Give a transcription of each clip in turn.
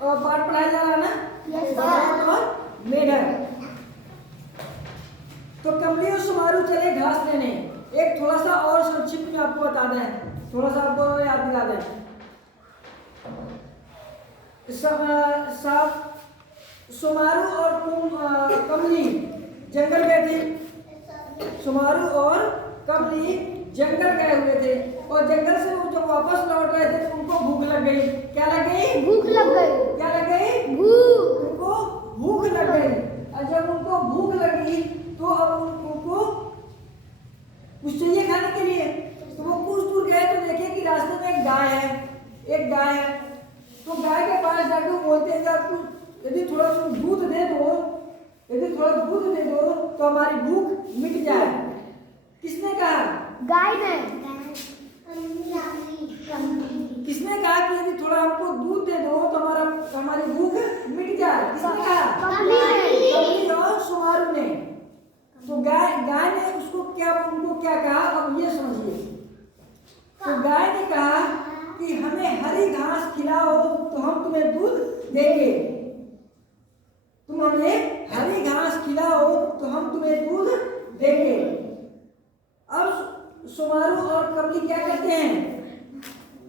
पाठ पढ़ाया जा रहा है ना, बरसात और मेढक। तो कमली और सुमारू चले घास लेने। एक थोड़ा सा और संक्षिप्त में आपको बता दें, थोड़ा सा आपको याद दिला दें। सुमारू और कमली जंगल गए थे। सुमारू और कमली जंगल गए हुए थे और जंगल से वो जब वापस लौट रहे थे तो उनको भूख लग गई। क्या लग गई? भूख लग गई। क्या लग गई? भूख। उनको भूख लग गई। और जब उनको भूख लगी तो अब उनको कुछ चाहिए खाने के लिए। तो वो कुछ दूर गए तो देखे कि रास्ते में एक गाय है, एक गाय है। तो गाय के पास जाकर बोलते हैं कि आपको यदि थोड़ा सा दूध दे दो, यदि थोड़ा दूध दे दो तो हमारी भूख मिट जाए। किसने कहा? गाय ने। किसने कहा कि यदि थोड़ा हमको दूध दे दो तो हमारी भूख मिट जाए? किसने कहा? कमली और सुमारू ने। तो गाय ने उसको उनको क्या कहा, अब ये समझिए। तो गाय ने कहा कि हमें हरी घास खिलाओ तो हम तुम्हें दूध देंगे। तुम हमें हरी घास खिलाओ तो हम तुम्हें दूध देंगे। अब सुमारू और कमली क्या करते हैं?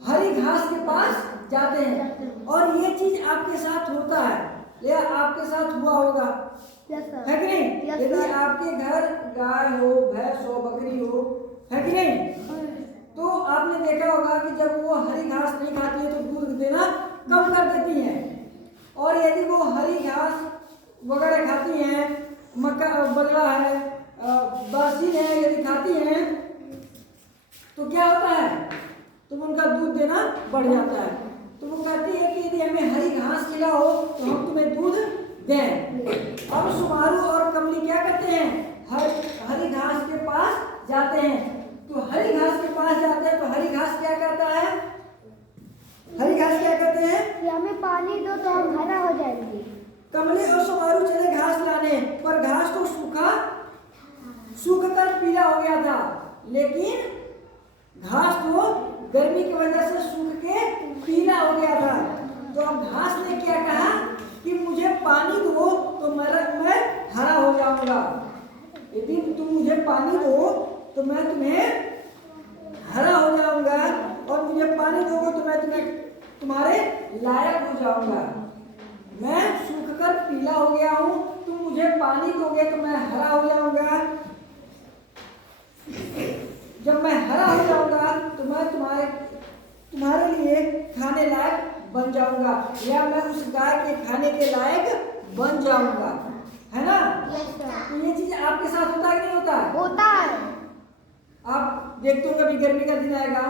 हरी घास के पास जाते हैं। और ये चीज आपके साथ होता है या आपके साथ हुआ होगा, है कि नहीं? यदि आपके घर गाय हो, भैंस हो, बकरी हो, है कि नहीं, तो आपने देखा होगा कि जब वो हरी घास नहीं खाती है तो दूध देना कम कर देती हैं। और यदि वो हरी घास वगैरह खाती हैं, मक्का बगला है, बासी है, यदि खाती हैं तो क्या होता है? तो उनका दूध देना बढ़ जाता है। तो वो कहती है कि यदि हमें हरी घास खिलाओ तो हम तुम्हें दूध दें। अब सुमारू और कमली क्या करते हैं? हरी घास के पास जाते हैं। तो हरी घास के पास जाते हैं तो हरी घास क्या कहता है? हरी घास क्या कहते हैं? कि हमें पानी दो तो हम हरा हो जाएंगे। कमली और सुमारू चले घास लाने, पर घास तो सूख कर पीला हो गया था। लेकिन घास तो गर्मी की वजह से सूख के पीला हो गया था। तो अब घास ने क्या कहा कि मुझे पानी दो तो मैं हरा हो जाऊंगा। यदि तुम मुझे पानी दो तो मैं तुम्हें हरा हो जाऊंगा, और मुझे पानी दोगे तो मैं तुम्हारे लायक हो जाऊंगा। मैं सूख कर पीला हो गया हूं, तुम मुझे पानी दोगे तो मैं हरा हो जाऊंगा। जब मैं हरा हो जाऊंगा तो मैं तुम्हारे लिए खाने लायक बन जाऊंगा, या मैं उस गाय के खाने के लायक बन जाऊंगा, है ना? तो ये चीज आपके साथ होता है कि नहीं होता? होता है। आप देखते हो कभी गर्मी का दिन आएगा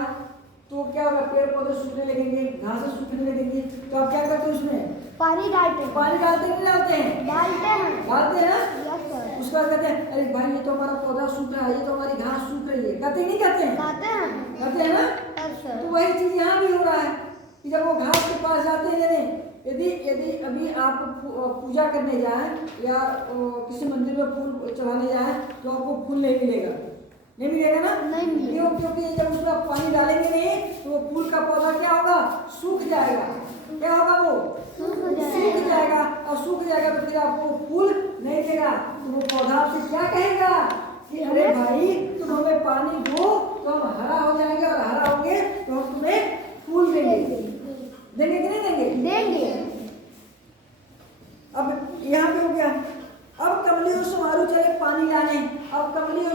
तो क्या होगा? पेड़ पौधे सूखने लगेंगे, घासें सूखने लगेंगी, तो आप क्या करते हो? उसमें पानी डालते हैं। पानी डालते नहीं डालते हैं? डालते हैं। डालते हैं ना? उसके बाद कहते हैं अरे भाई ये तो हमारा पौधा सूख रहा है, ये तो हमारी घास सूख रही है। कहते नहीं कहते हैं? कहते हैं ना? तो वही चीज यहाँ भी हो रहा है कि जब वो घास के पास जाते हैं, यदि अभी आप पूजा करने जाएं या किसी मंदिर में फूल चढ़ाने जाएं तो आपको फूल नहीं मिलेगा, नहीं मिलेगा ना? नहीं। क्यों? क्योंकि जब उसमें आप पानी डालेंगे नहीं तो वो फूल का पौधा क्या होगा? सूख जाएगा। क्या होगा? वो सूख जाएगा, और सूख जाएगा तो फिर आपको फूल नहीं देगा। तो वो पौधा आपसे क्या कहेगा कि अरे भाई तुम हमें पानी दो तो हम हरा हो जाएंगे, और हरा होंगे तो हम तुम्हें फूल देंगे। देंगे कि नहीं देंगे? देंगे। अब यहाँ पे हो गया। अब कमली और सुमारू चले पानी लाने। अब कमली और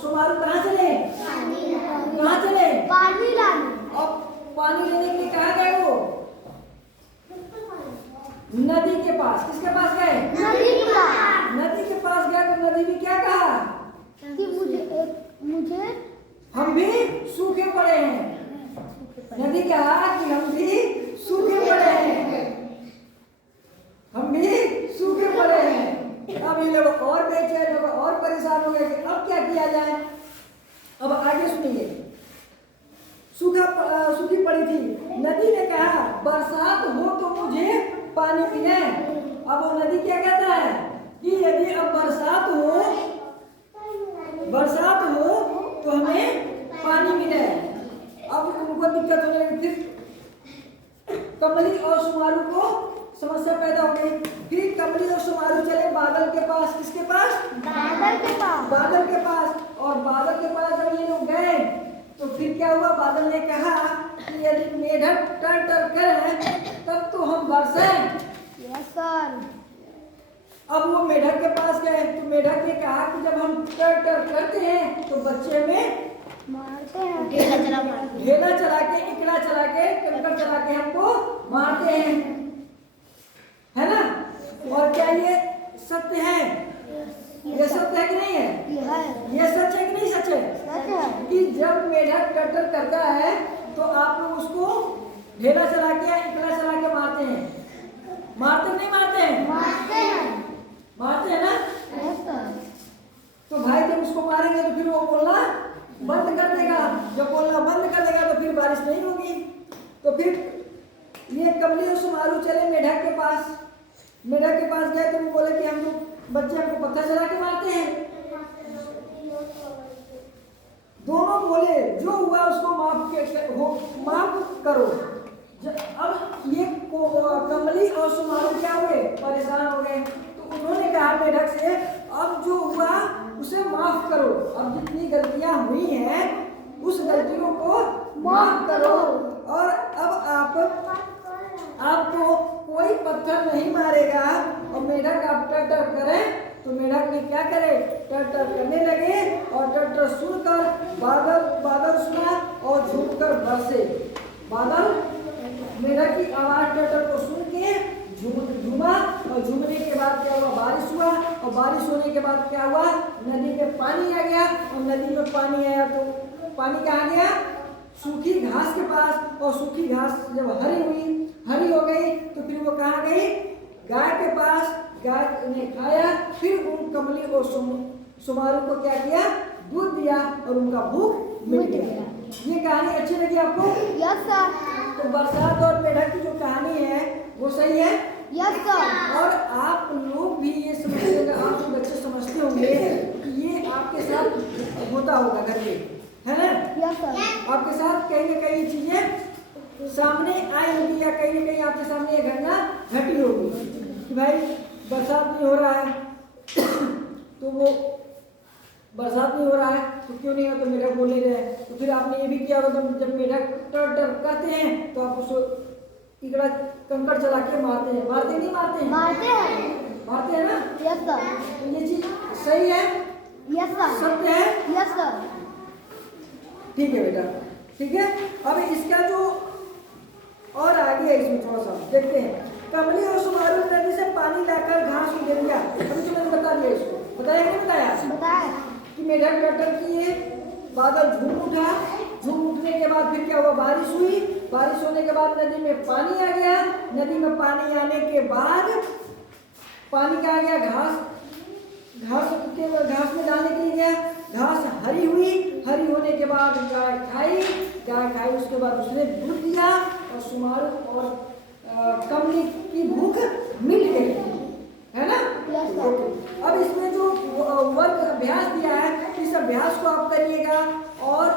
सुमारू कहाँ चले? कहाँ चले? पानी लाने। अब पानी लेने के लिए कहाँ गए? वो नदी के पास। किसके पास गए? नदी के पास। नदी के पास गए तो नदी भी क्या कहा कि मुझे हम भी सूखे पड़े हैं। नदी कहा कि हम भी सूखे पड़े हैं, हम भी सूखे पड़े हैं। अब ये लोग और बेचैन लोग और परेशान हो गए कि अब क्या किया जाए। अब आगे सुनिए। सूखी पड़ी थी। नदी ने कहा बरसात हो तो मुझे पानी मिले। अब वो नदी क्या कहता है कि यदि अब बरसात हो तो हमें पानी मिले। अब उनको दिक्कत होने लगी। फिर कमली और सुमारू को समस्या पैदा हो गई। फिर कमली और सुमारू चले बादल के पास। किसके पास? बादल के पास। बादल के पास। और बादल के पास जब ये लोग गए तो फिर क्या हुआ? बादल ने कहा कि यदि मेढक टर टर करे तब तो हम बरसें। Yes sir. अब वो मेढक के पास गए तो मेढक ने कहा कि जब हम टर टर करते हैं तो बच्चे में मारते हैं। ढेला चला के, इकड़ा चला के, कंकड़ चला के हमको मारते हैं, है ना? और क्या ये सत्य है? ये सत्य है कि नहीं है? ये सच है कि नहीं सच है? सच है। कि जब मेढक टटर करता है तो आप लोग उसको ढेला चला के या इकड़ा चला के मारते हैं। मारते नहीं मारते हैं? मारते हैं। मारते हैं ना? Yes sir. तो भाई जब उसको मारेंगे तो फिर वो बोलना बंद कर देगा। जब बोलना बंद कर देगा तो फिर बारिश नहीं होगी। तो फिर ये कमली और सुमारू चले मेढक के पास। मेढक के पास गए तो वो बोले कि हम लोग बच्चे हमको पत्थर चला के मारते हैं। दोनों बोले जो हुआ उसको माफ करो। अब ये कमली और सुमारू क्या हुए? परेशान हो गए। तो उन्होंने कहा मेढक से अब जो हुआ उसे माफ करो। अब जितनी गलतियां हुई हैं उस गलतियों को माफ करो। और अब आपको कोई पत्थर नहीं मारेगा। और मेढक आप टर टर करें तो मेढक ने क्या करे? टर टर करने लगे और टर टर सुनकर बादल सुना और झूमकर बरसे। बादल मेढक की आवाज टर टर को सुन के झूमा और झूमने के बाद क्या हुआ? बारिश हुआ। और बारिश होने के बाद क्या हुआ? नदी में पानी आ गया। और नदी में पानी आया तो पानी कहाँ गया? सूखी घास के पास। और सूखी घास जब हरी हो गई तो फिर वो कहाँ गई? गाय के पास। गाय ने खाया। फिर उन कमली और सुमारू को क्या किया? दूध दिया और उनका भूख मिट गया। ये कहानी अच्छी लगी आपको? Yes sir. तो बरसात और मेढक की जो कहानी है वो सही है? Yes sir. और आप लोग भी ये समझिएगा, आप जो बच्चे समझते होंगे कि ये आपके साथ होता होगा घर में, है ना? Yes sir. आपके साथ कहीं ना कहीं चीजें सामने आई होगी या कहीं ना कहीं आपके सामने ये घटना घटी होगी कि भाई बरसात नहीं हो रहा है तो वो बरसात नहीं हो रहा है तो क्यों नहीं हो? तो मेढक बोल नहीं रहे। तो फिर आपने ये भी किया होगा जब मेढक टर टर करते हैं तो आप उसको इकड़ा कंकड़ चला के मारते हैं। मारते नहीं मारते हैं? मारते हैं। मारते हैं ना? Yes sir. तो ये चीज सही है? Yes sir. सत्य है? Yes sir. ठीक है बेटा, ठीक है। अब इसका जो और आगे है इसमें थोड़ा सा देखते हैं। कमली और सुमारू नदी से पानी लाकर घास उगेल दिया। अभी तो मैंने बता दिया इसको। बताया कि बताया? बताए कि मेढक टटर किए, बादल झूम उठा। झूम उठने के बाद फिर क्या हुआ? बारिश हुई। बारिश होने के बाद नदी में पानी आ गया। नदी में पानी आने के बाद पानी क्या आ गया? घास में डालने के लिए गया। घास हरी हुई। हरी होने के बाद गाय खाई। उसके बाद उसने दूध दिया और सुमारू और कमली की भूख मिट गई, है ना? अब इसमें जो वर्ग अभ्यास दिया है इस अभ्यास को आप करिएगा और